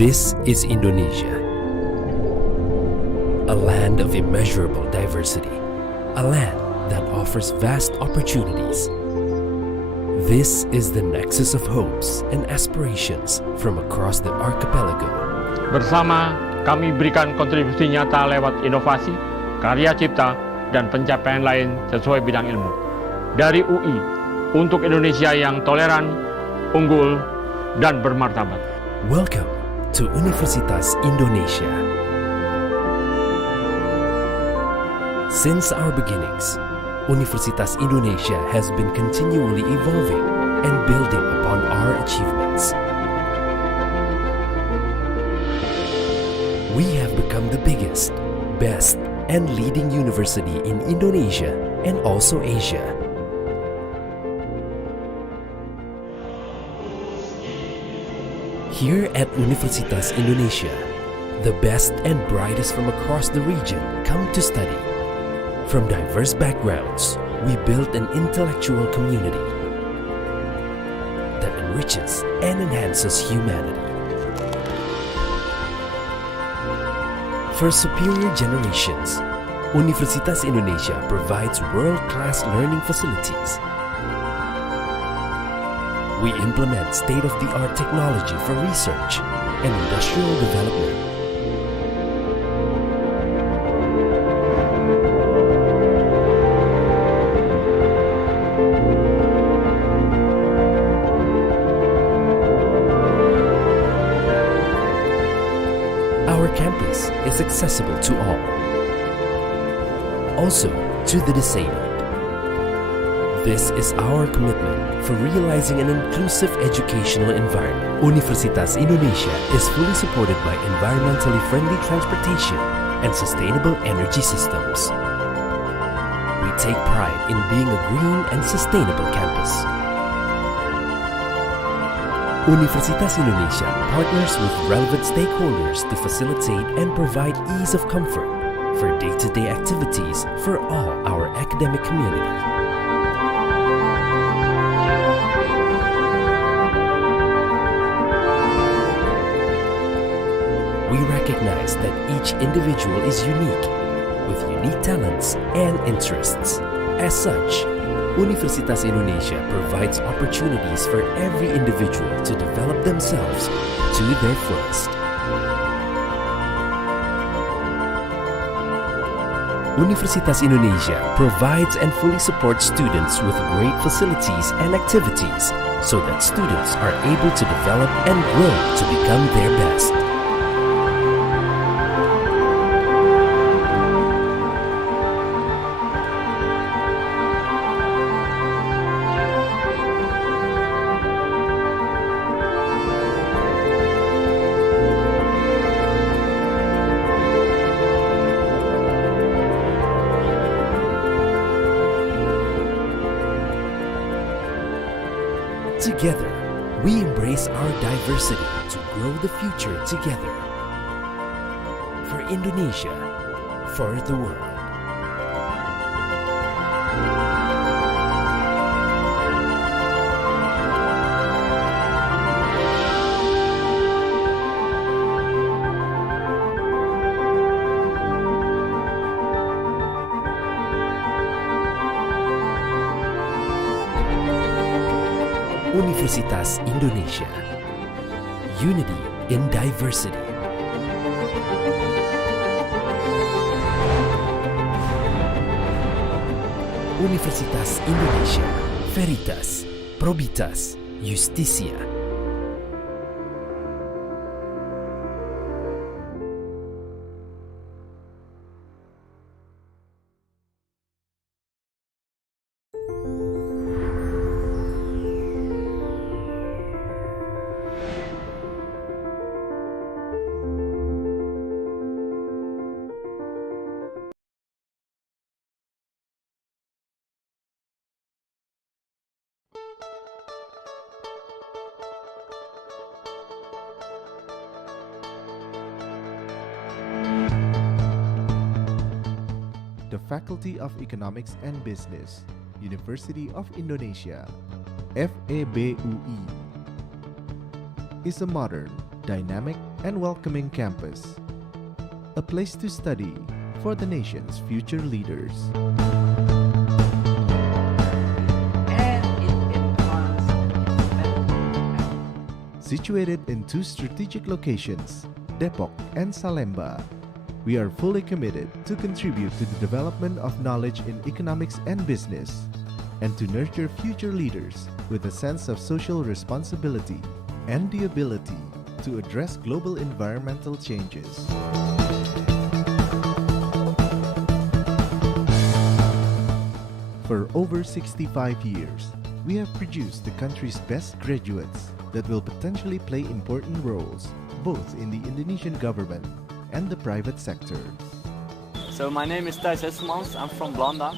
This is Indonesia, a land of immeasurable diversity, a land that offers vast opportunities. This is the nexus of hopes and aspirations from across the archipelago. Bersama, kami berikan kontribusi nyata lewat inovasi, karya cipta, dan pencapaian lain sesuai bidang ilmu. Dari UI, untuk Indonesia yang toleran, unggul, dan bermartabat. Welcome to Universitas Indonesia. Since our beginnings, Universitas Indonesia has been continually evolving and building upon our achievements. We have become the biggest, best, and leading university in Indonesia and also Asia. Here at Universitas Indonesia, the best and brightest from across the region come to study. From diverse backgrounds, we build an intellectual community that enriches and enhances humanity. For superior generations, Universitas Indonesia provides world-class learning facilities. We implement state-of-the-art technology for research and industrial development. Our campus is accessible to all, also to the disabled. This is our commitment for realizing an inclusive educational environment. Universitas Indonesia is fully supported by environmentally friendly transportation and sustainable energy systems. We take pride in being a green and sustainable campus. Universitas Indonesia partners with relevant stakeholders to facilitate and provide ease of comfort for day-to-day activities for all our academic community. We recognize that each individual is unique, with unique talents and interests. As such, Universitas Indonesia provides opportunities for every individual to develop themselves to their fullest. Universitas Indonesia provides and fully supports students with great facilities and activities so that students are able to develop and grow to become their best. Together, we embrace our diversity to grow the future together. For Indonesia, for the world. Universitas Indonesia, unity in diversity. Universitas Indonesia, Veritas, Probitas, Justisia. The Faculty of Economics and Business, University of Indonesia, FEBUI, is a modern, dynamic, and welcoming campus. A place to study for the nation's future leaders. Situated in two strategic locations, Depok and Salemba, we are fully committed to contribute to the development of knowledge in economics and business, and to nurture future leaders with a sense of social responsibility and the ability to address global environmental changes. For over 65 years, we have produced the country's best graduates that will potentially play important roles both in the Indonesian government and the private sector. So my name is Thijs Hesselmans, I'm from Belanda,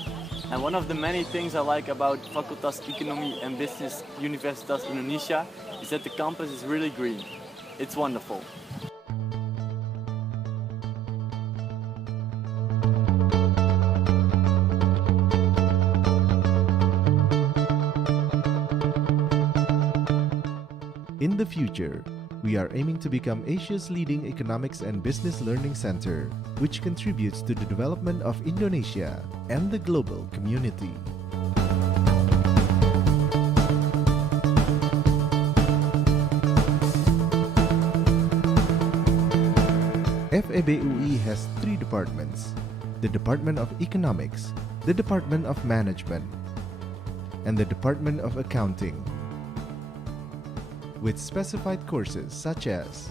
and one of the many things I like about Fakultas Economy and Business Universitas Indonesia is that the campus is really green. It's wonderful. In the future, we are aiming to become Asia's leading economics and business learning center, which contributes to the development of Indonesia and the global community. FEB-UI has three departments: the Department of Economics, the Department of Management, and the Department of Accounting, with specified courses such as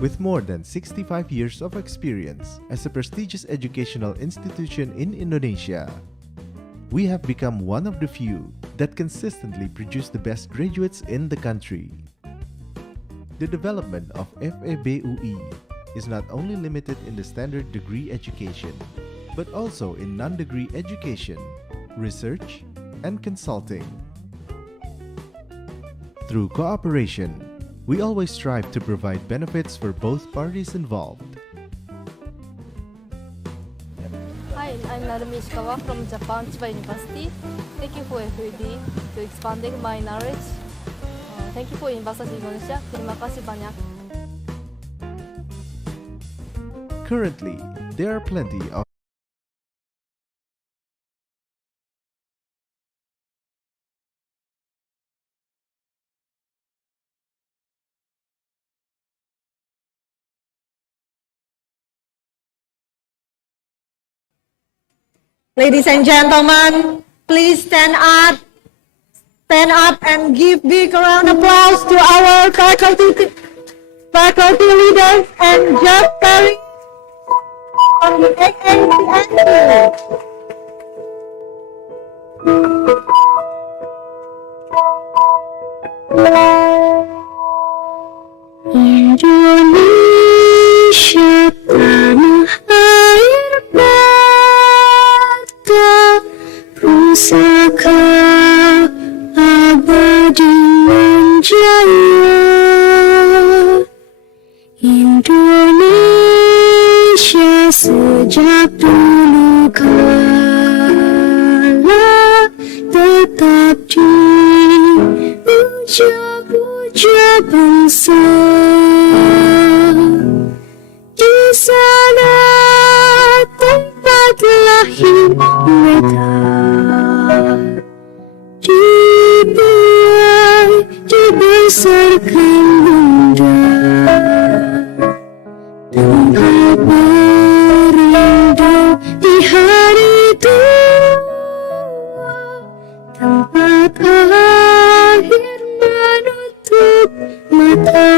With more than 65 years of experience as a prestigious educational institution in Indonesia, we have become one of the few that consistently produce the best graduates in the country. The development of FEB-UI is not only limited in the standard degree education, but also in non-degree education, research, and consulting. Through cooperation, we always strive to provide benefits for both parties involved. Hi, I'm Narumi Ishikawa from Japan Chiba University. Thank you for FEB to expanding my knowledge. Thank you for Universitas Indonesia. Terima kasih banyak. Currently, there are plenty of Ladies and gentlemen, please stand up and give big round of applause to our faculty leaders and job colleagues on the AACSB. Indonesia tanah air mata pusaka abadi menjaya. Indonesia sejak dulu kala tetap dipuja-puja bangsa. Di sana tempat lahir mereka dibiayai dibesarkan bunda tempat berlindung di hari tua tempat akhir menutup mata.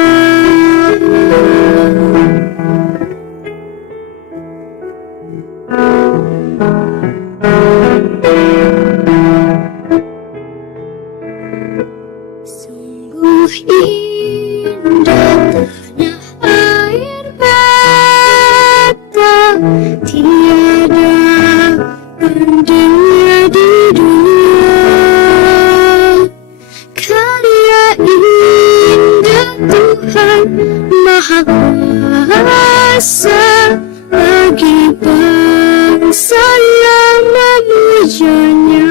Sungguh indah tanah air mata, tiada bandingnya di dunia. Karya indah Tuhan Maha Kuasa bagi bangsa yang memujanya.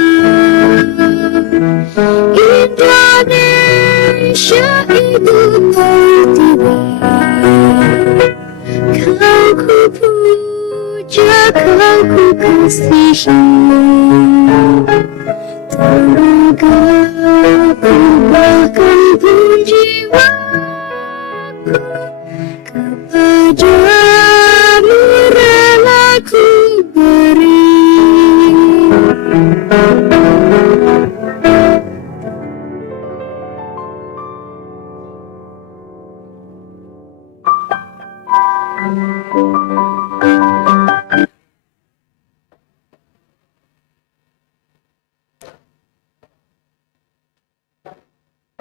Indonesia ibu pertiwi, kau ku puja, kau ku kasihi. Tenaga ku bahkan jiwaku kepadamu rela ku beri.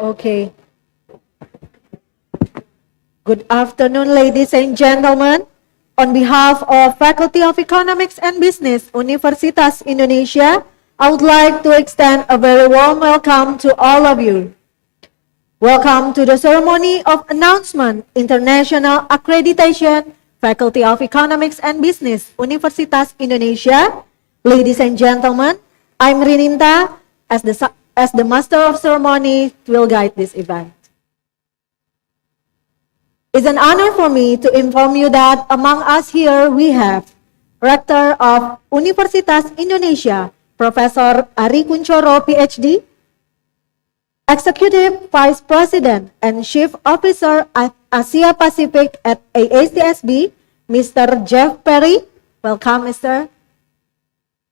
Okay. Good afternoon, ladies and gentlemen. On behalf of Faculty of Economics and Business, Universitas Indonesia, I would like to extend a very warm welcome to all of you. Welcome to the ceremony of announcement, International Accreditation, Faculty of Economics and Business, Universitas Indonesia. Ladies and gentlemen, I'm Rininta, as the Master of Ceremony will guide this event. It's an honor for me to inform you that among us here we have Rector of Universitas Indonesia, Professor Ari Kunchoro, PhD, Executive Vice President and Chief Officer at Asia Pacific at AACSB, Mr. Jeff Perry. Welcome, Mr.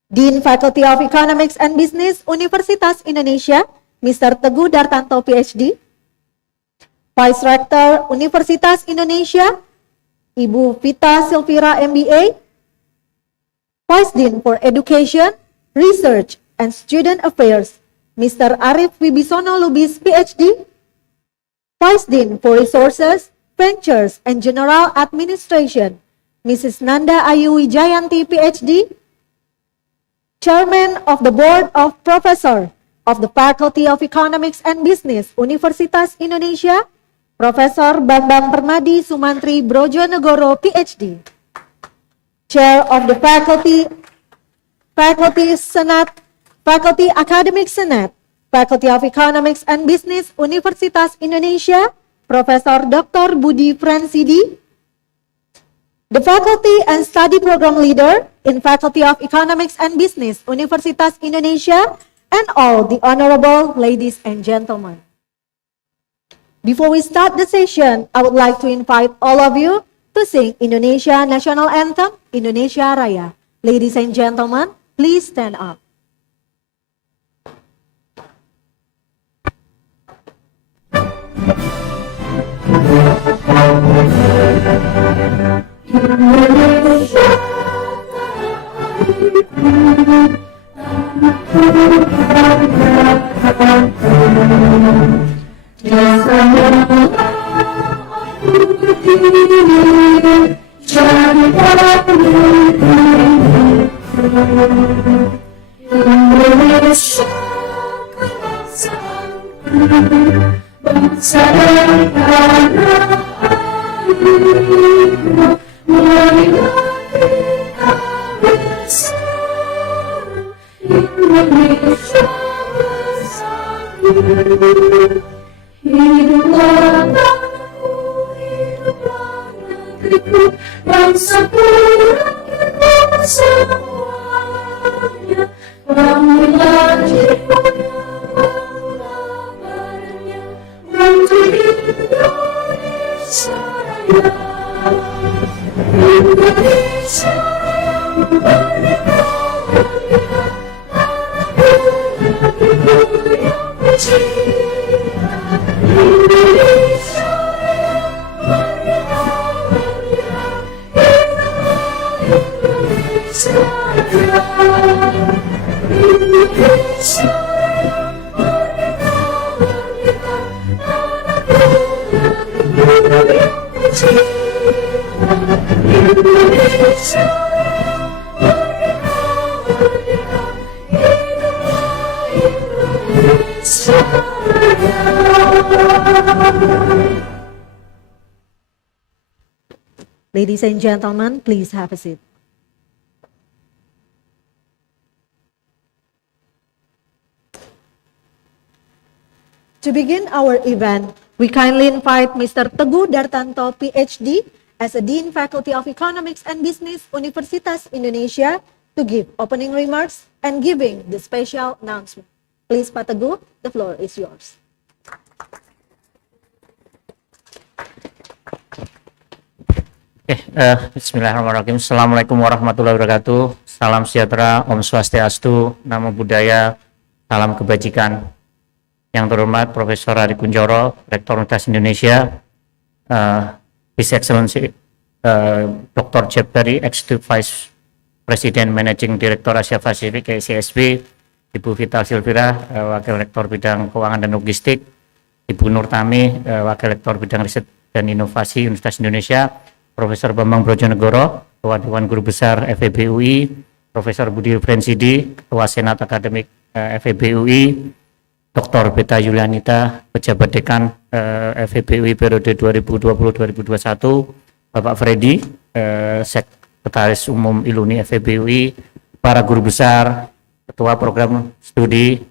Dean Faculty of Economics and Business, Universitas Indonesia, Mr. Teguh Dartanto, PhD. Vice Rector Universitas Indonesia, Ibu Vita Silvira, MBA. Vice Dean for Education, Research, and Student Affairs, Mr. Arif Wibisono Lubis, PhD. Vice Dean for Resources, Ventures, and General Administration, Mrs. Nanda Ayu Wijayanti, PhD. Chairman of the Board of Professor of the Faculty of Economics and Business, Universitas Indonesia, Profesor Bambang Permadi Sumantri Brojonegoro, PhD. Chair of the Faculty Academic Senate, Faculty of Economics and Business, Universitas Indonesia, Profesor Dr. Budi Fransidi. The Faculty and Study Program Leader in Faculty of Economics and Business, Universitas Indonesia, and all the honorable ladies and gentlemen. Before we start the session, I would like to invite all of you to sing Indonesia National Anthem, Indonesia Raya. Ladies and gentlemen, please stand up. Bangsa dan tanah airku, marilah kita bersama, Indonesia bersatu. Hiduplah tanahku, hiduplah negeriku, bangsaku, rakyatku semua. bangunlah jiwanya, bangunlah badannya untuk Indonesia Raya. Indonesia yang merdeka, merdeka, anak negeriku yang tercinta. Indonesia yang merdeka, merdeka, hiduplah Indonesia Raya. Indonesia yang merdeka, merdeka, anak negeriku yang tercinta. Indonesia yang merdeka, merdeka, hiduplah Indonesia Raya. Ladies and gentlemen, please have a seat. To begin our event, we kindly invite Mr. Teguh Dartanto, PhD, as a Dean Faculty of Economics and Business, Universitas Indonesia, to give opening remarks and giving the special announcement. Please, Pak Teguh, the floor is yours. Bismillahirrahmanirrahim. Assalamualaikum warahmatullahi wabarakatuh. Salam sejahtera, Om Swastiastu, Namo Buddhaya, salam kebajikan. Yang terhormat Profesor Ari Kunchoro, Rektor Universitas Indonesia, His Excellency Dr. Jeff Perry, Executive Vice President Managing Director Asia Pacific AACSB, Ibu Vital Silvira, Wakil Rektor Bidang Keuangan dan Logistik, Ibu Nur Tami, Wakil Rektor Bidang Riset dan Inovasi Universitas Indonesia, Profesor Bambang Brojonegoro, Ketua Dewan Guru Besar FEB UI, Profesor Budi Frensidi, Ketua Senat Akademik FEB UI, Dr. Beta Yulianita, Pejabat Dekan FEB UI periode 2020-2021, Bapak Freddy, Sekretaris Umum Iluni FEB UI, para guru besar, Ketua Program Studi,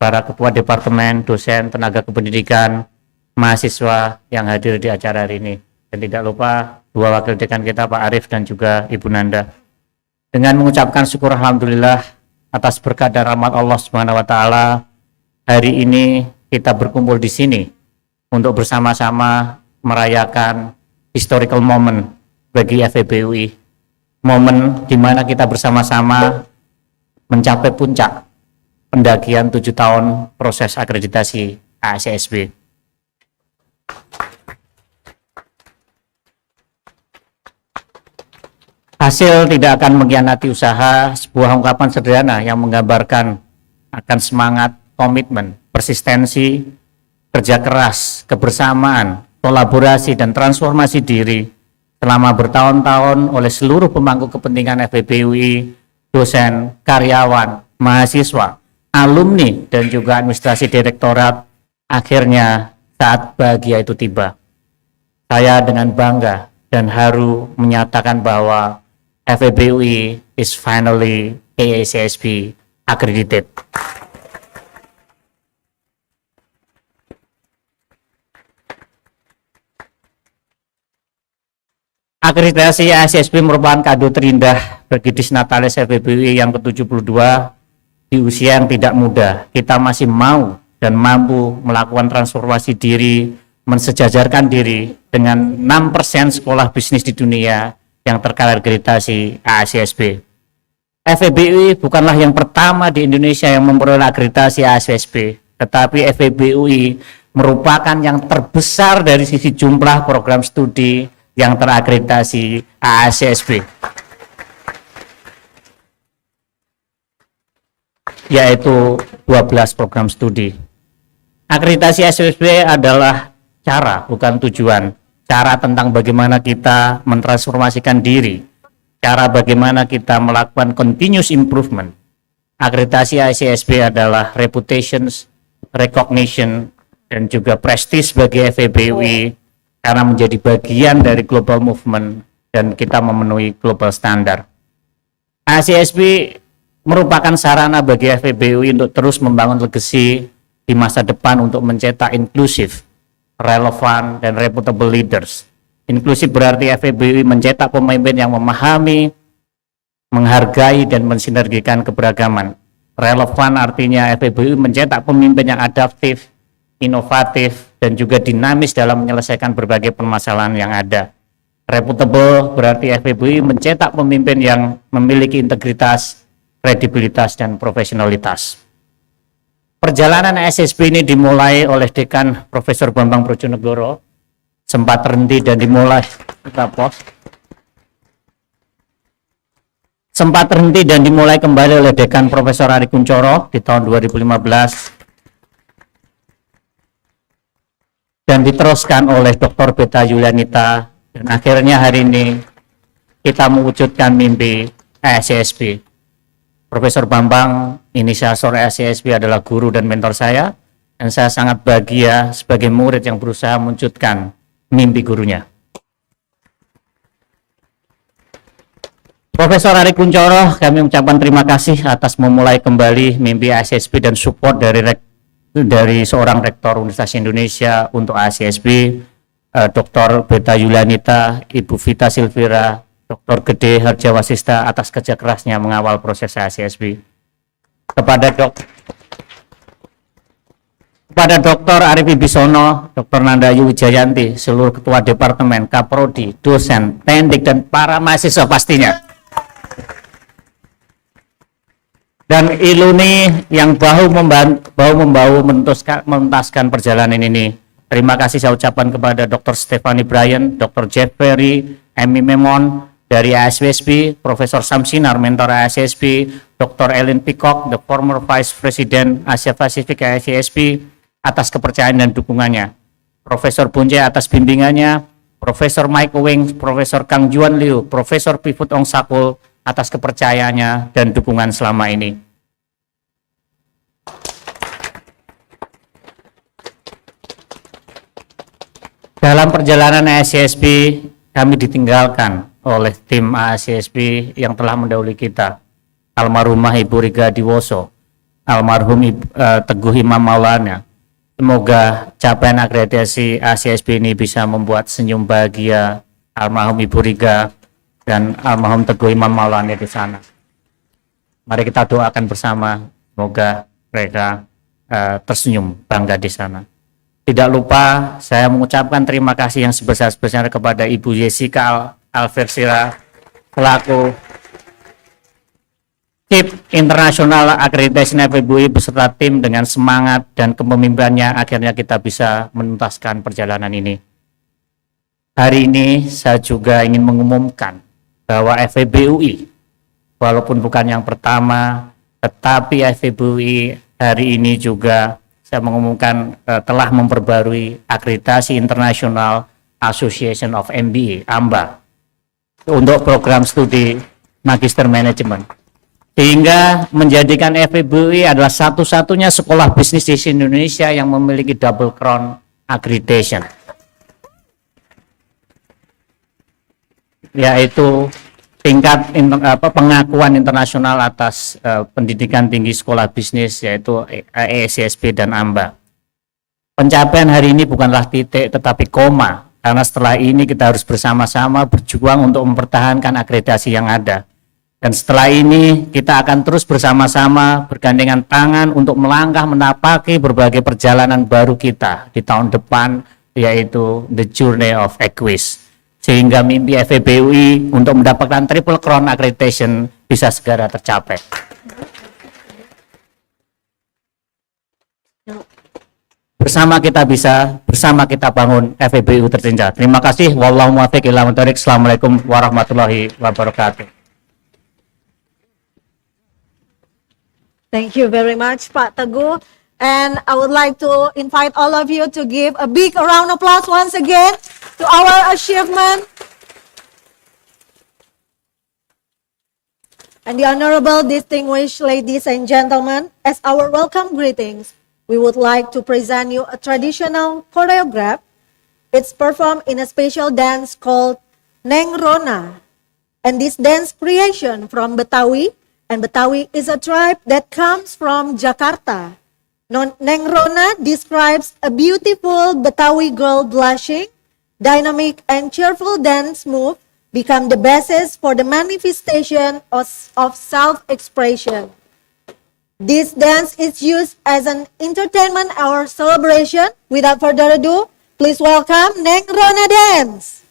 para Ketua Departemen, dosen, tenaga kependidikan, mahasiswa yang hadir di acara hari ini. Dan tidak lupa dua wakil dekan kita, Pak Arief dan juga Ibu Nanda. Dengan mengucapkan syukur alhamdulillah atas berkat dan rahmat Allah Subhanahu wa taala, hari ini kita berkumpul di sini untuk bersama-sama merayakan historical moment bagi FEB UI. Momen di mana kita bersama-sama mencapai puncak pendakian 7 tahun proses akreditasi AACSB. Hasil tidak akan mengkhianati usaha, sebuah ungkapan sederhana yang menggambarkan akan semangat, komitmen, persistensi, kerja keras, kebersamaan, kolaborasi, dan transformasi diri selama bertahun-tahun oleh seluruh pemangku kepentingan FEB UI, dosen, karyawan, mahasiswa, alumni, dan juga administrasi direktorat. Akhirnya saat bahagia itu tiba. Saya dengan bangga dan haru menyatakan bahwa FEB UI is finally AACSB Accredited. Akreditasi AACSB merupakan kado terindah bagi Disnatalis FEB UI yang ke-72 di usia yang tidak muda. Kita masih mau dan mampu melakukan transformasi diri, mensejajarkan diri dengan 6% sekolah bisnis di dunia yang terakreditasi AACSB. FEB UI bukanlah yang pertama di Indonesia yang memperoleh akreditasi AACSB, tetapi FEB UI merupakan yang terbesar dari sisi jumlah program studi yang terakreditasi AACSB, yaitu 12 program studi. Akreditasi AACSB adalah cara, bukan tujuan. Cara tentang bagaimana kita mentransformasikan diri, cara bagaimana kita melakukan continuous improvement. Akreditasi AACSB adalah reputations, recognition, dan juga prestige bagi FEB UI karena menjadi bagian dari global movement dan kita memenuhi global standard. AACSB merupakan sarana bagi FEB UI untuk terus membangun legacy di masa depan untuk mencetak inklusif, relevan, dan reputable leaders. Inklusif berarti FEB UI mencetak pemimpin yang memahami, menghargai, dan mensinergikan keberagaman. Relevan artinya FEBU mencetak pemimpin yang adaptif, inovatif, dan juga dinamis dalam menyelesaikan berbagai permasalahan yang ada. Reputable berarti FEBU mencetak pemimpin yang memiliki integritas, kredibilitas, dan profesionalitas. Perjalanan AACSB ini dimulai oleh Dekan Profesor Bambang Brojonegoro, sempat terhenti dan dimulai kembali oleh Dekan Profesor Ari Kuncoro di tahun 2015 dan diteruskan oleh Dr. Beta Yulianita, dan akhirnya hari ini kita mewujudkan mimpi AACSB. Profesor Bambang, inisiator AACSB, adalah guru dan mentor saya, dan saya sangat bahagia sebagai murid yang berusaha mewujudkan mimpi gurunya. Profesor Ari Kuncoro, kami mengucapkan terima kasih atas memulai kembali mimpi AACSB dan support dari seorang rektor Universitas Indonesia untuk AACSB, Dr. Beta Yulianita, Ibu Vita Silvira, Dr. Gede Harjawasista atas kerja kerasnya mengawal proses AACSB. Kepada Dr. Arif Wibisono, Dr. Nandayu Wijayanti, seluruh ketua departemen, kaprodi, dosen, tendik, dan para mahasiswa pastinya. Dan Iluni yang bahu membahu menuntaskan perjalanan ini. Terima kasih saya ucapkan kepada Dr. Stephanie Bryan, Dr. Jeff Perry, Amy Memon dari AACSB, Profesor Samsinar, mentor AACSB, Dr. Ellen Peacock, the former Vice President Asia Pacific AACSB, atas kepercayaan dan dukungannya. Profesor Bunje atas bimbingannya, Profesor Mike Wing, Profesor Kang Juan Liu, Profesor Pivut Ong Sakul, atas kepercayaannya dan dukungan selama ini. Dalam perjalanan AACSB, kami ditinggalkan oleh tim AACSB yang telah mendahului kita. Almarhumah Ibu Riga Diwoso, almarhum Teguh Imam Maulana. Semoga capaian akreditasi AACSB ini bisa membuat senyum bahagia almarhum Ibu Riga dan almarhum Teguh Imam Maulana di sana. Mari kita doakan bersama, semoga mereka tersenyum bangga di sana. Tidak lupa saya mengucapkan terima kasih yang sebesar-besarnya kepada Ibu Jessica Alversira selaku Chief International Accreditation FEBUI beserta tim. Dengan semangat dan kepemimpinannya akhirnya kita bisa menuntaskan perjalanan ini. Hari ini saya juga ingin mengumumkan bahwa FEBUI, walaupun bukan yang pertama, tetapi FEBUI hari ini juga saya mengumumkan telah memperbarui akreditasi International Association of MBA (AMBA) untuk program studi Magister Manajemen, sehingga menjadikan FEBUI adalah satu-satunya sekolah bisnis di Indonesia yang memiliki double crown accreditation, yaitu tingkat pengakuan internasional atas pendidikan tinggi sekolah bisnis, yaitu AACSB dan AMBA. Pencapaian hari ini bukanlah titik tetapi koma, karena setelah ini kita harus bersama-sama berjuang untuk mempertahankan akreditasi yang ada. Dan setelah ini kita akan terus bersama-sama bergandengan tangan untuk melangkah menapaki berbagai perjalanan baru kita di tahun depan, yaitu the journey of Equis, sehingga mimpi FEBUI untuk mendapatkan triple crown accreditation bisa segera tercapai. Bersama kita bisa, bersama kita bangun FEBUI tercinta. Terima kasih. Wallahu muwaffiq ila aqwamit thoriq. Assalamualaikum warahmatullahi wabarakatuh. Thank you very much, Pak Teguh. And I would like to invite all of you to give a big round of applause once again to our achievement. And the honorable distinguished ladies and gentlemen, as our welcome greetings, we would like to present you a traditional choreograph. It's performed in a special dance called Neng Rona. And this dance creation from Betawi, and Betawi is a tribe that comes from Jakarta. Neng Rona describes a beautiful Betawi girl blushing, dynamic and cheerful dance move become the basis for the manifestation of self-expression. This dance is used as an entertainment or celebration. Without further ado, please welcome Neng Rona Dance.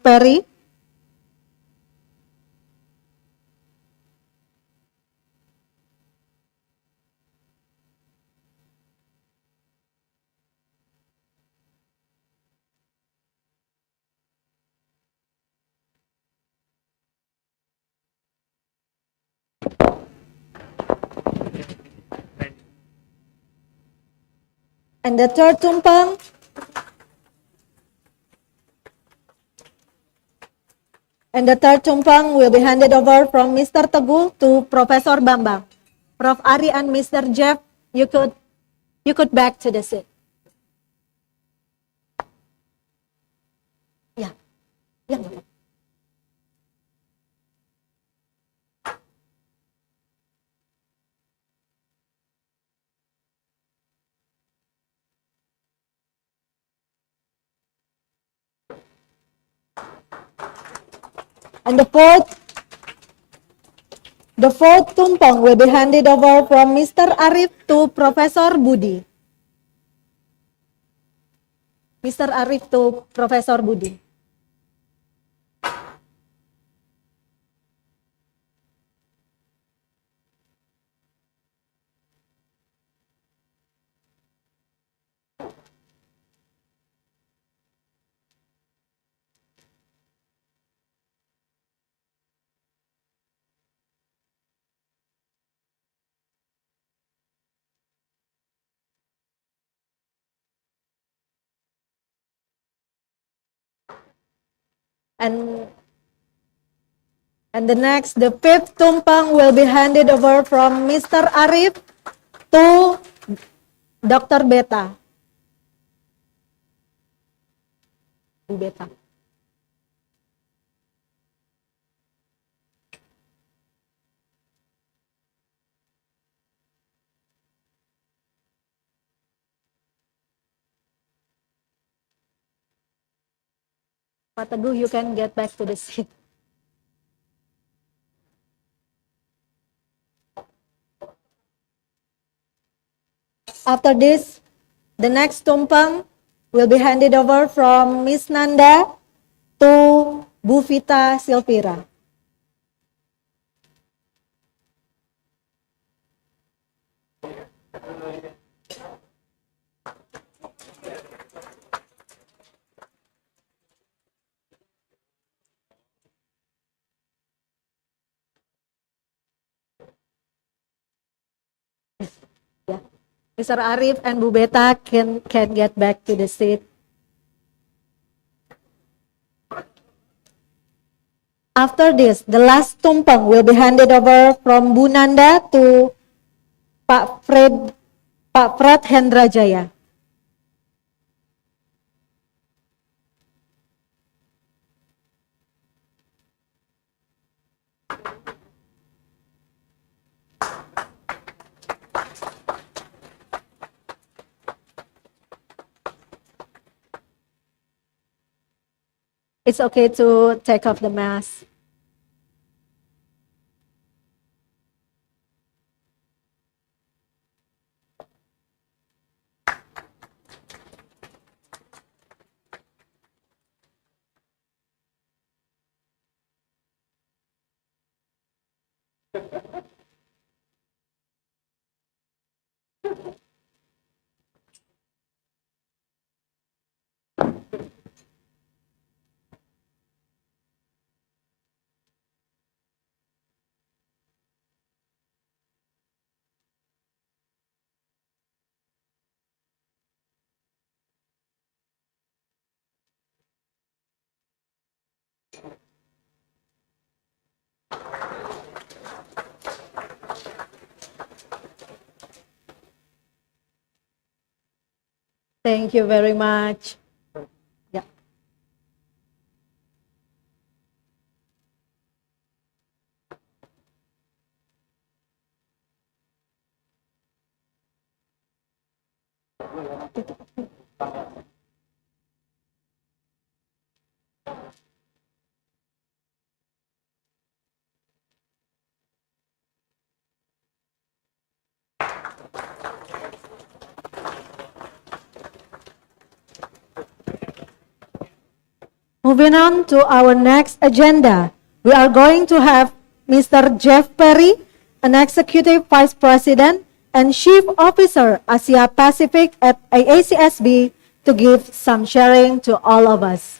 Jeff Perry. And the third tumpang will be handed over from Mr. Teguh to Professor Bambang. Prof. Ari and Mr. Jeff, you could back to the seat. Yeah. Yeah. And the fourth tumpang will be handed over from Mr. Arif to Professor Budi. Mr. Arif to Professor Budi. And the fifth tumpang will be handed over from Mr. Arif to Dr. Beta. Bu Beta. Pak Teguh, you can get back to the seat. After this, the next tumpang will be handed over from Miss Nanda to Bu Vita Silvira. Mr. Arif and Bu Beta can get back to the seat. After this, the last tumpang will be handed over from Bu Nanda to Pak Fred Hendrajaya. It's okay to take off the mask. Thank you very much. Yeah. Moving on to our next agenda, we are going to have Mr. Jeff Perry, an Executive Vice President and Chief Officer Asia Pacific at AACSB, to give some sharing to all of us.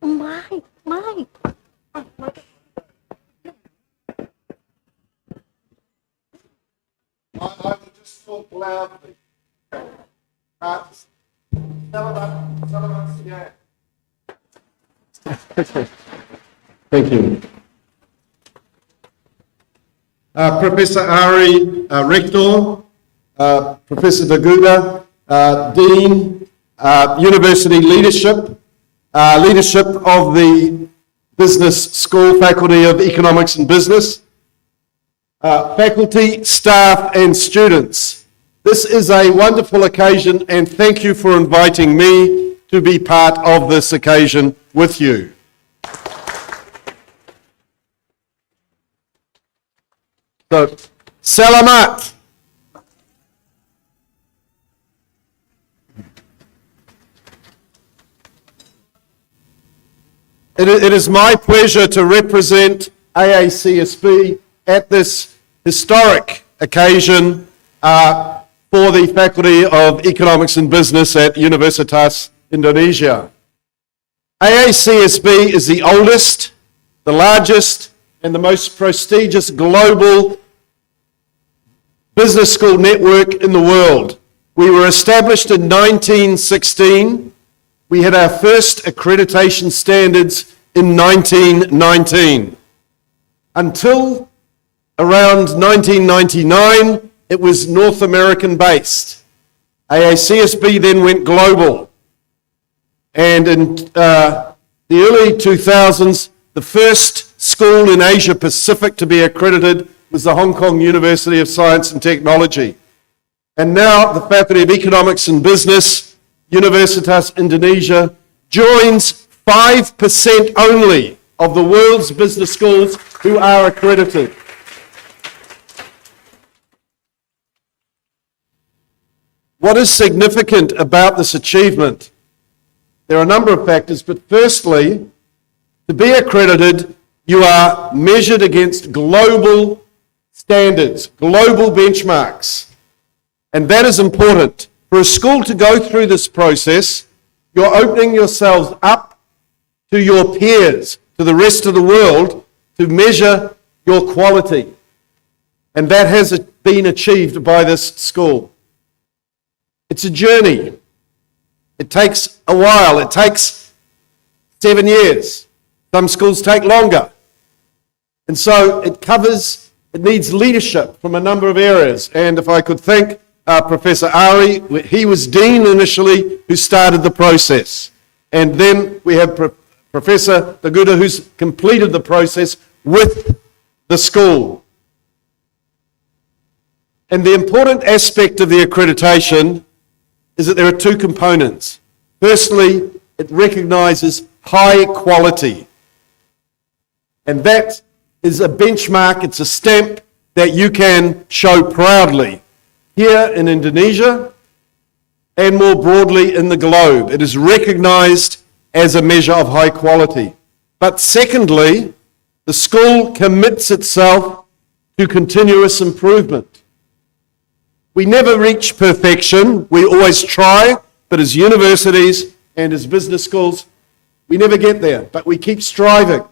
Mike. I will just talk loudly. Thank you. Professor Ari, Rector, Professor Daguda, Dean, University Leadership, Leadership of the Business School, Faculty of Economics and Business, faculty, staff and students. This is a wonderful occasion and thank you for inviting me to be part of this occasion with you. So, Salamat. It is my pleasure to represent AACSB at this historic occasion for the Faculty of Economics and Business at Universitas Indonesia. AACSB is the oldest, the largest, and the most prestigious global business school network in the world. We were established in 1916. We had our first accreditation standards in 1919. Until around 1999, it was North American based. AACSB then went global. And in the early 2000s, the first school in Asia Pacific to be accredited was the Hong Kong University of Science and Technology. And now the Faculty of Economics and Business, Universitas Indonesia, joins 5% only of the world's business schools who are accredited. What is significant about this achievement? There are a number of factors, but firstly, to be accredited, you are measured against global standards, global benchmarks. And that is important. For a school to go through this process, you're opening yourselves up to your peers, to the rest of the world, to measure your quality. And that has been achieved by this school. It's a journey. It takes a while. It takes 7 years. Some schools take longer. And so it needs leadership from a number of areas. And if I could thank Professor Ari, he was Dean initially, who started the process. And then we have Professor Daguda, who's completed the process with the school. And the important aspect of the accreditation is that there are two components. Firstly, it recognizes high quality. And that is a benchmark, it's a stamp that you can show proudly here in Indonesia and more broadly in the globe. It is recognized as a measure of high quality. But secondly, the school commits itself to continuous improvement. We never reach perfection. We always try, but as universities and as business schools, we never get there, but we keep striving.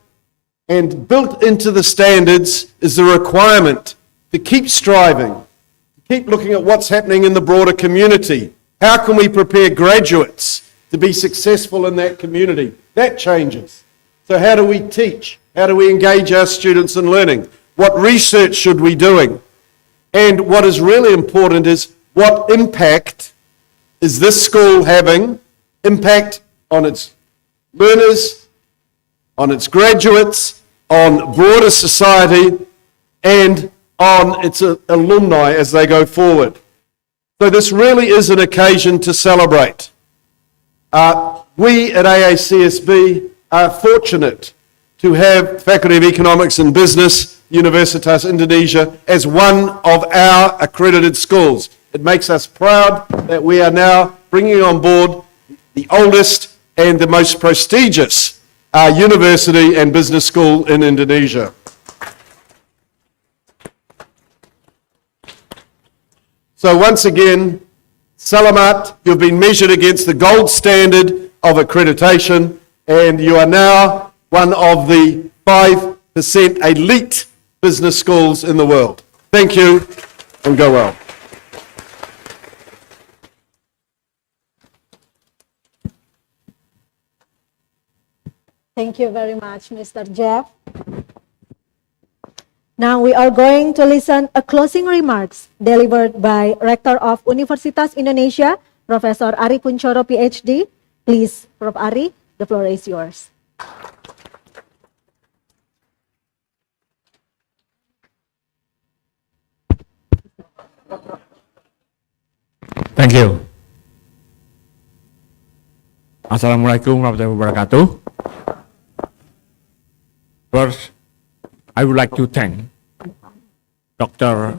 And built into the standards is the requirement to keep striving, to keep looking at what's happening in the broader community. How can we prepare graduates to be successful in that community? That changes. So how do we teach? How do we engage our students in learning? What research should we be doing? And what is really important is what impact is this school having, impact on its learners, on its graduates, on broader society, and on its alumni as they go forward. So this really is an occasion to celebrate. We at AACSB are fortunate to have Faculty of Economics and Business, Universitas Indonesia, as one of our accredited schools. It makes us proud that we are now bringing on board the oldest and the most prestigious university and business school in Indonesia. So once again, Selamat, you've been measured against the gold standard of accreditation, and you are now one of the 5% elite business schools in the world. Thank you, and go well. Thank you very much, Mr. Jeff. Now we are going to listen a closing remarks delivered by Rector of Universitas Indonesia, Professor Ari Kunchoro, PhD. Please, Prof. Ari, the floor is yours. Thank you. Assalamualaikum warahmatullahi wabarakatuh. First, I would like to thank Dr.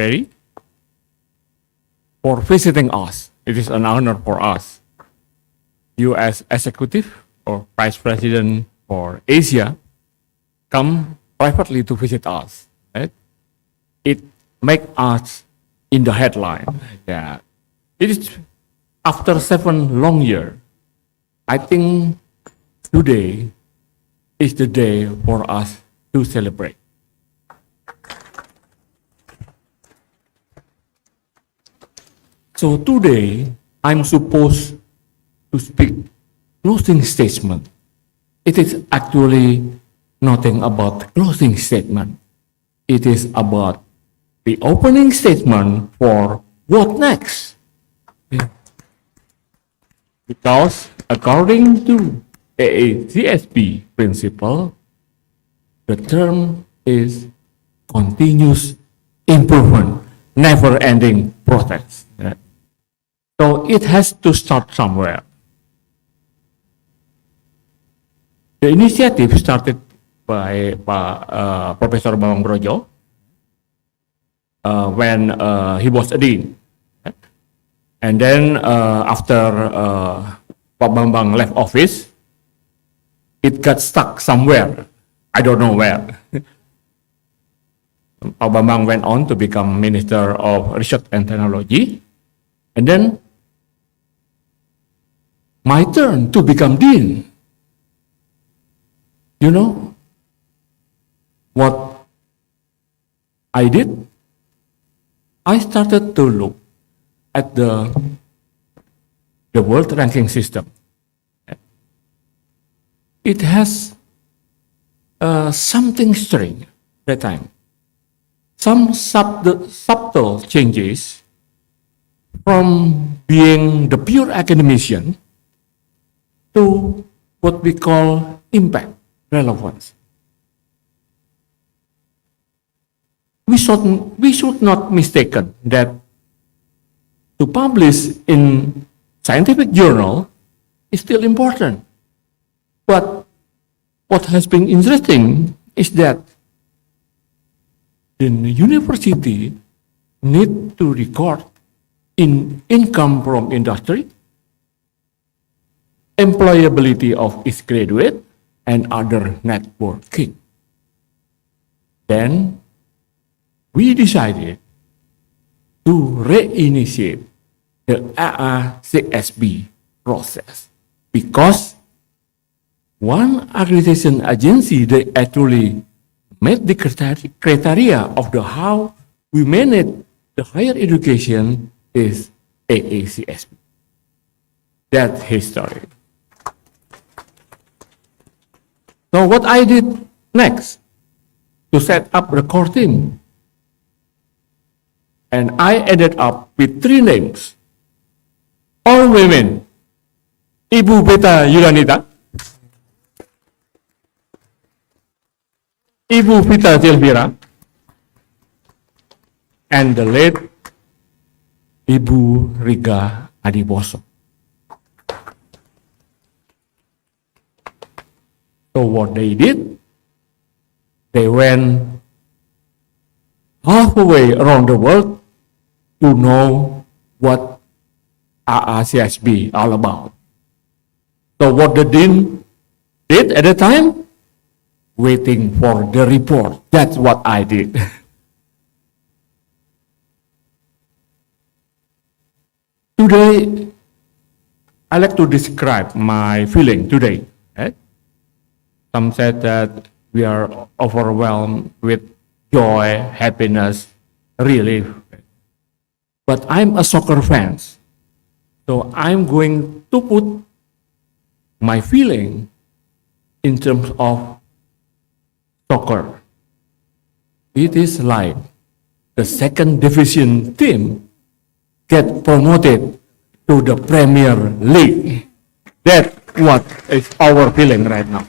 Perry for visiting us. It is an honor for us. You as Executive or Vice President for Asia come privately to visit us. Right? It makes us in the headline. Yeah. It is after 7 long years. I think today is the day for us to celebrate. So today, I'm supposed to speak closing statement. It is actually nothing about closing statement. It is about the opening statement for what next. Because according to AACSB principle, the term is continuous improvement, never-ending process. So it has to start somewhere. The initiative started by Professor Bambang Brojo when he was a dean. And then after Pak Bambang left office, it got stuck somewhere. I don't know where. Pak Bambang went on to become Minister of Research and Technology. And then my turn to become Dean. You know what I did? I started to look at the world ranking system. It has something strange that time. Some subtle changes from being the pure academician to what we call impact, relevance. We should not mistaken that to publish in scientific journal is still important. But what has been interesting is that the university need to record in income from industry, employability of its graduate, and other networking. Then we decided to reinitiate the AACSB process because one accreditation agency that actually met the criteria of the how we manage the higher education is AACSB. That's history. So what I did next to set up the core team, and I ended up with 3 names, all women. Ibu Beta Yulanita, Ibu Vita Silvira, and the late Ibu Riga Adiboso. So what they did, they went halfway around the world to know what AACSB all about. So what the dean did at the time, waiting for the report. That's what I did. Today, I like to describe my feeling today. Right? Some said that we are overwhelmed with joy, happiness, relief. But I'm a soccer fan, so I'm going to put my feeling in terms of soccer. It is like the second division team get promoted to the Premier League. That's what is our feeling right now.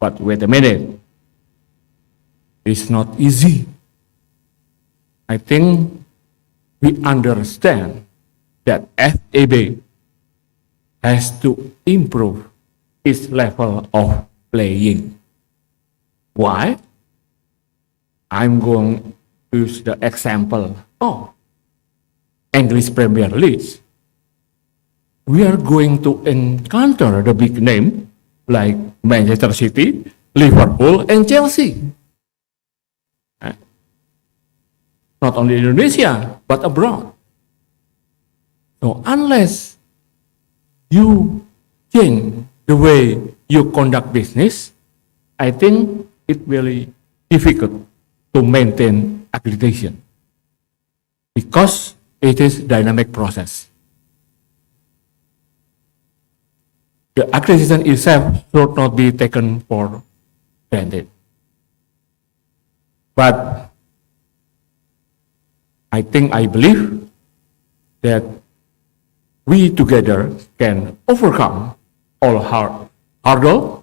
But wait a minute, it's not easy. I think we understand that FAB has to improve its level of playing. Why? I'm going to use the example of English Premier League. We are going to encounter the big name like Manchester City, Liverpool, and Chelsea. Not only Indonesia, but abroad. So unless you change the way you conduct business, I think it will be difficult to maintain accreditation because it is dynamic process. The accreditation itself should not be taken for granted. But I believe that we together can overcome all hurdle,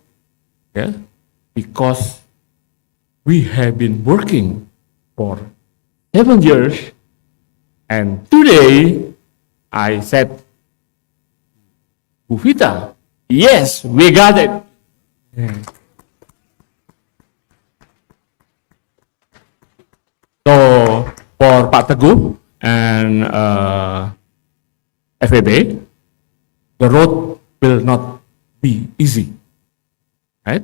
yeah, because we have been working for 7 years, and today I said, Bu Vita, yes, we got it. Yeah. So for Pak Teguh and FAB, the road will not be easy, right?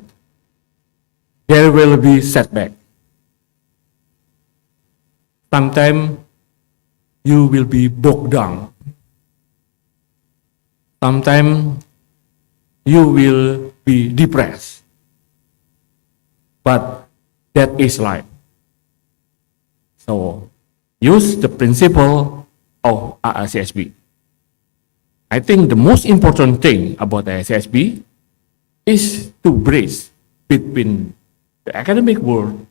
There will be setback. Sometimes you will be bogged down. Sometimes you will be depressed. But that is life. So use the principle of AACSB. I think the most important thing about AACSB is to bridge between the academic world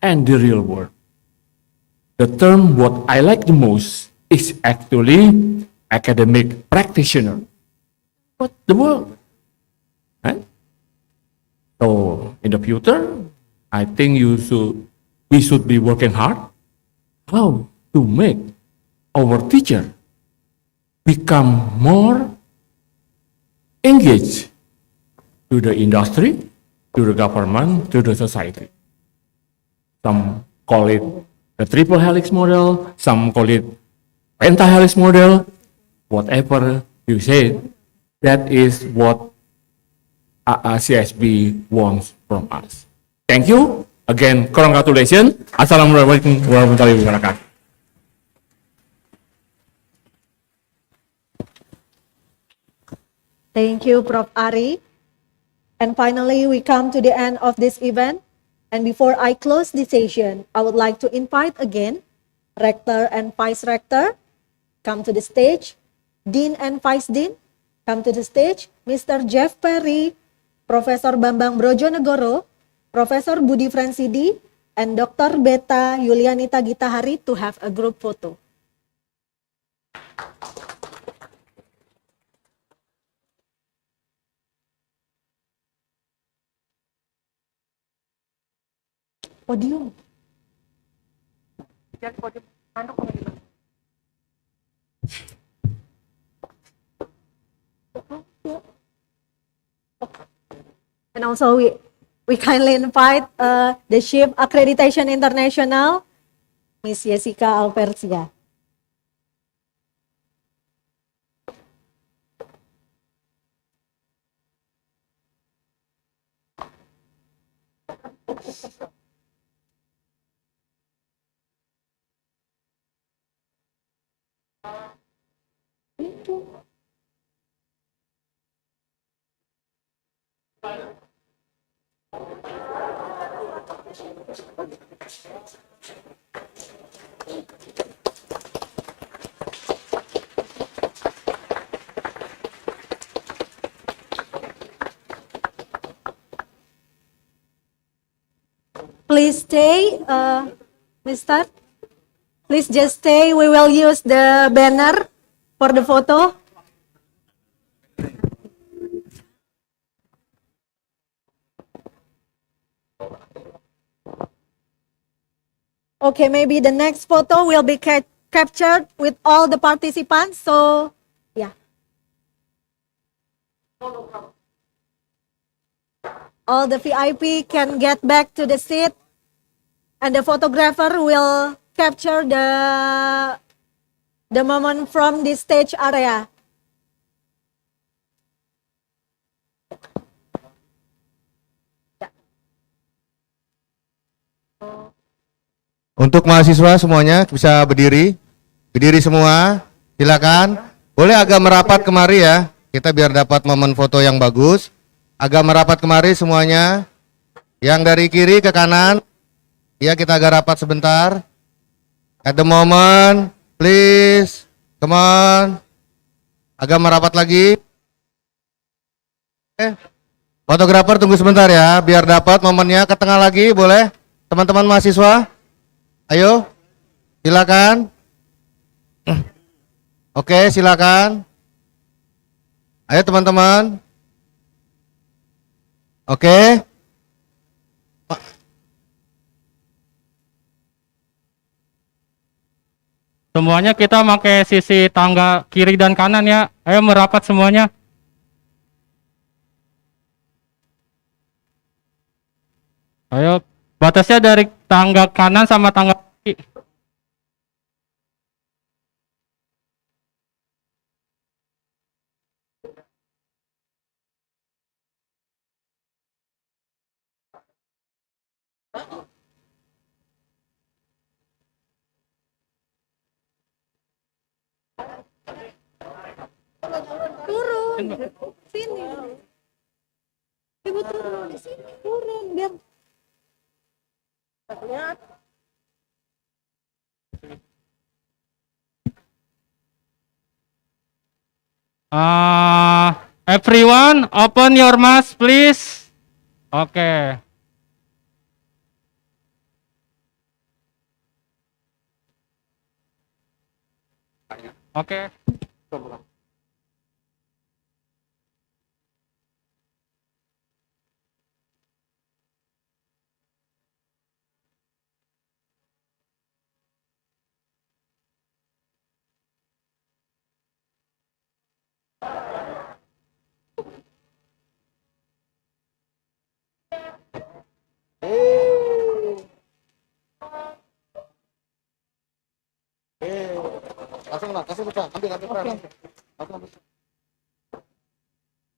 and the real world. The term what I like the most is actually academic practitioner. But the world, right? So in the future, I think we should be working hard how to make our teacher become more engaged to the industry, to the government, to the society. Some call it the triple helix model, some call it pentahelix model, whatever you say, that is what AACSB wants from us. Thank you. Again, congratulations. Assalamualaikum warahmatullahi wabarakatuh. Thank you, Prof. Ari. And finally, we come to the end of this event. And before I close the session, I would like to invite again Rector and Vice Rector, come to the stage. Dean and Vice Dean, come to the stage. Mr. Jeff Perry, Professor Bambang Brojonegoro, Professor Budi Fransidi, and Dr. Beta Yulianita Gitahari to have a group photo. Podium. And also we kindly invite the Chief Accreditation International, Miss Jessica Alpersia. Please stay, Mister. Please just stay. We will use the banner for the photo. Okay, maybe the next photo will be captured with all the participants. So, yeah. All the VIP can get back to the seat, and the photographer will capture the moment from the stage area. Untuk mahasiswa semuanya bisa berdiri semua, silakan. Boleh agak merapat kemari ya, kita biar dapat momen foto yang bagus. Agak merapat kemari semuanya. Yang dari kiri ke kanan, ya kita agak rapat sebentar. At the moment, please, come on. Agak merapat lagi. Fotografer tunggu sebentar ya, biar dapat momennya. Ke tengah lagi, boleh? Teman-teman mahasiswa, ayo, silakan. Oke, silakan. Ayo teman-teman. Oke. Semuanya kita pakai sisi tangga kiri dan kanan ya. Ayo merapat semuanya. Ayo, batasnya dari tangga kanan sama tangga kiri. Turun, sini. Ibu turun di sini, turun biar. Lihat. Everyone, open your mask, please. Oke. Oke.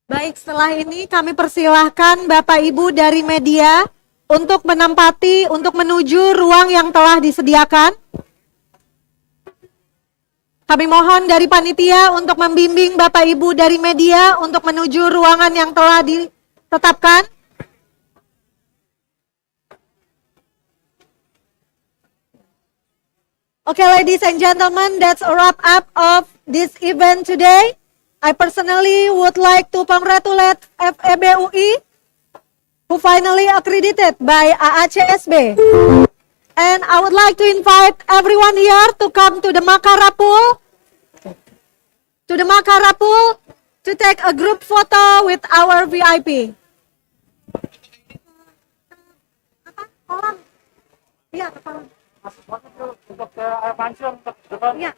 Baik, setelah ini kami persilahkan Bapak Ibu dari media untuk menempati, untuk menuju ruang yang telah disediakan. Kami mohon dari panitia untuk membimbing Bapak Ibu dari media untuk menuju ruangan yang telah ditetapkan. Okay, ladies and gentlemen, that's a wrap up of this event today. I personally would like to congratulate FEB UI, who finally accredited by AACSB. And I would like to invite everyone here to come to the Makara Pool, to take a group photo with our VIP. Iya, Untuk air mancur untuk depan. iya.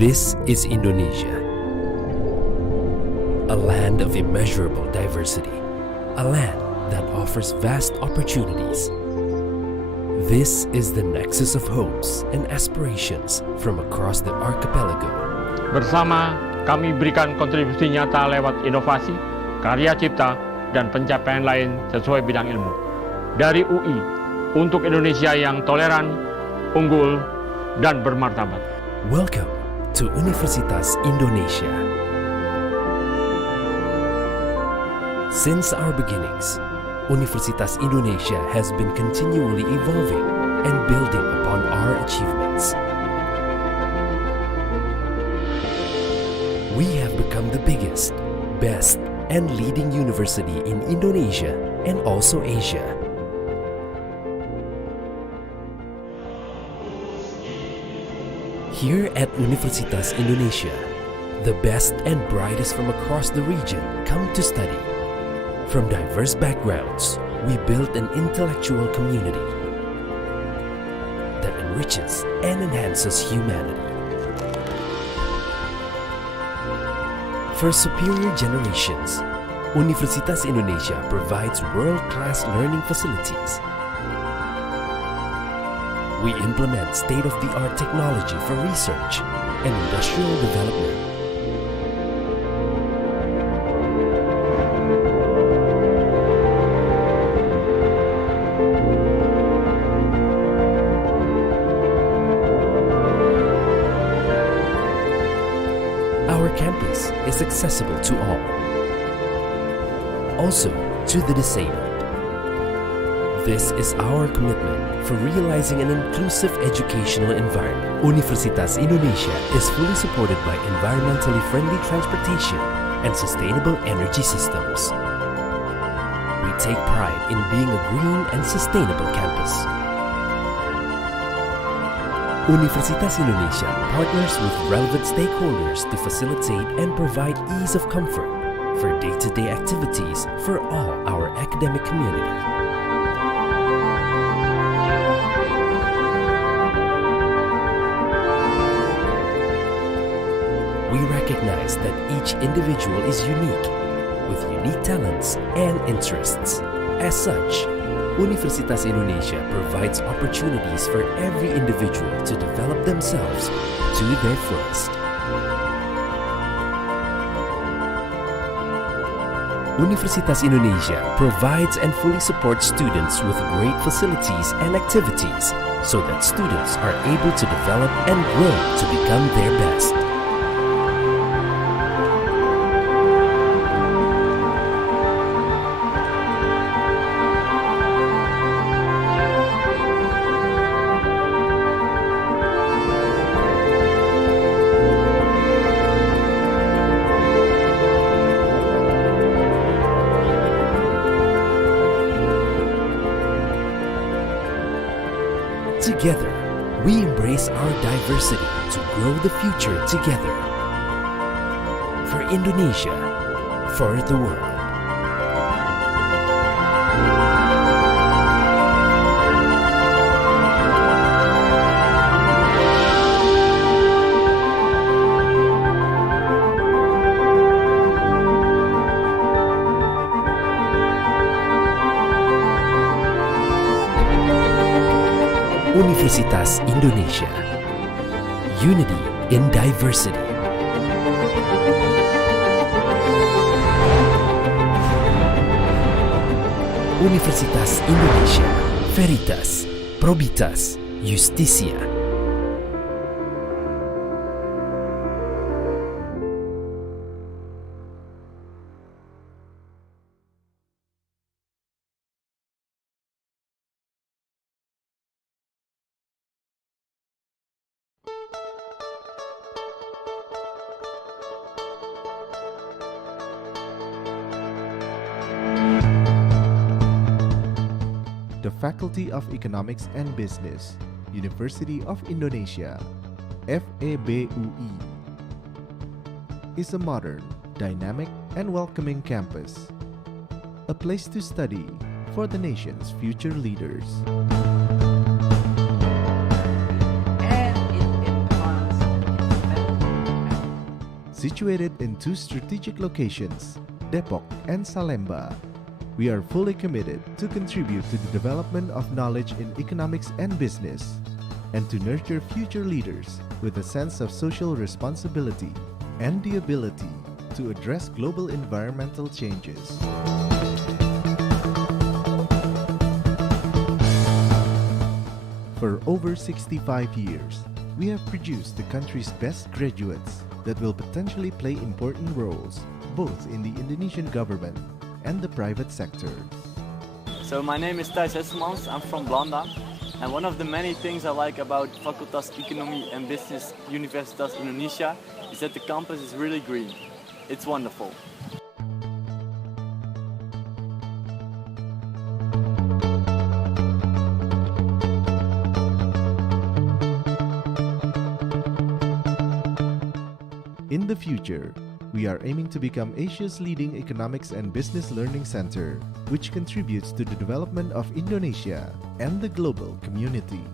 This is Indonesia, a land of immeasurable diversity, a land that offers vast opportunities. This is the nexus of hopes and aspirations from across the archipelago. Bersama kami berikan kontribusi nyata lewat inovasi, karya cipta, dan pencapaian lain sesuai bidang ilmu. Dari UI, untuk Indonesia yang toleran, unggul, dan bermartabat. Welcome to Universitas Indonesia. Since our beginnings, Universitas Indonesia has been continually evolving and building upon our achievements. We have become the biggest, best, and leading university in Indonesia and also Asia. Here at Universitas Indonesia, the best and brightest from across the region come to study. From diverse backgrounds, we build an intellectual community that enriches and enhances humanity. For superior generations, Universitas Indonesia provides world-class learning facilities. We implement state-of-the-art technology for research and industrial development. Our campus is accessible to all, also to the disabled. This is our commitment for realizing an inclusive educational environment. Universitas Indonesia is fully supported by environmentally friendly transportation and sustainable energy systems. We take pride in being a green and sustainable campus. Universitas Indonesia partners with relevant stakeholders to facilitate and provide ease of comfort for day-to-day activities for all our academic community. We recognize that each individual is unique, with unique talents and interests. As such, Universitas Indonesia provides opportunities for every individual to develop themselves to their fullest. Universitas Indonesia provides and fully supports students with great facilities and activities so that students are able to develop and grow to become their best. Together, we embrace our diversity to grow the future together. For Indonesia, for the world. Universitas Indonesia. Unity in diversity. Universitas Indonesia. Veritas, Probitas, Justisia. Faculty of Economics and Business, University of Indonesia, FEBUI, is a modern, dynamic, and welcoming campus, a place to study for the nation's future leaders. Situated in two strategic locations, Depok and Salemba, we are fully committed to contribute to the development of knowledge in economics and business, and to nurture future leaders with a sense of social responsibility and the ability to address global environmental changes. For over 65 years, we have produced the country's best graduates that will potentially play important roles both in the Indonesian government and the private sector. So my name is Thijs Hesselmans, I'm from Blanda, and one of the many things I like about Facultas Economie and Business Universitas Indonesia is that the campus is really green. It's wonderful. In the future, we are aiming to become Asia's leading economics and business learning center, which contributes to the development of Indonesia and the global community.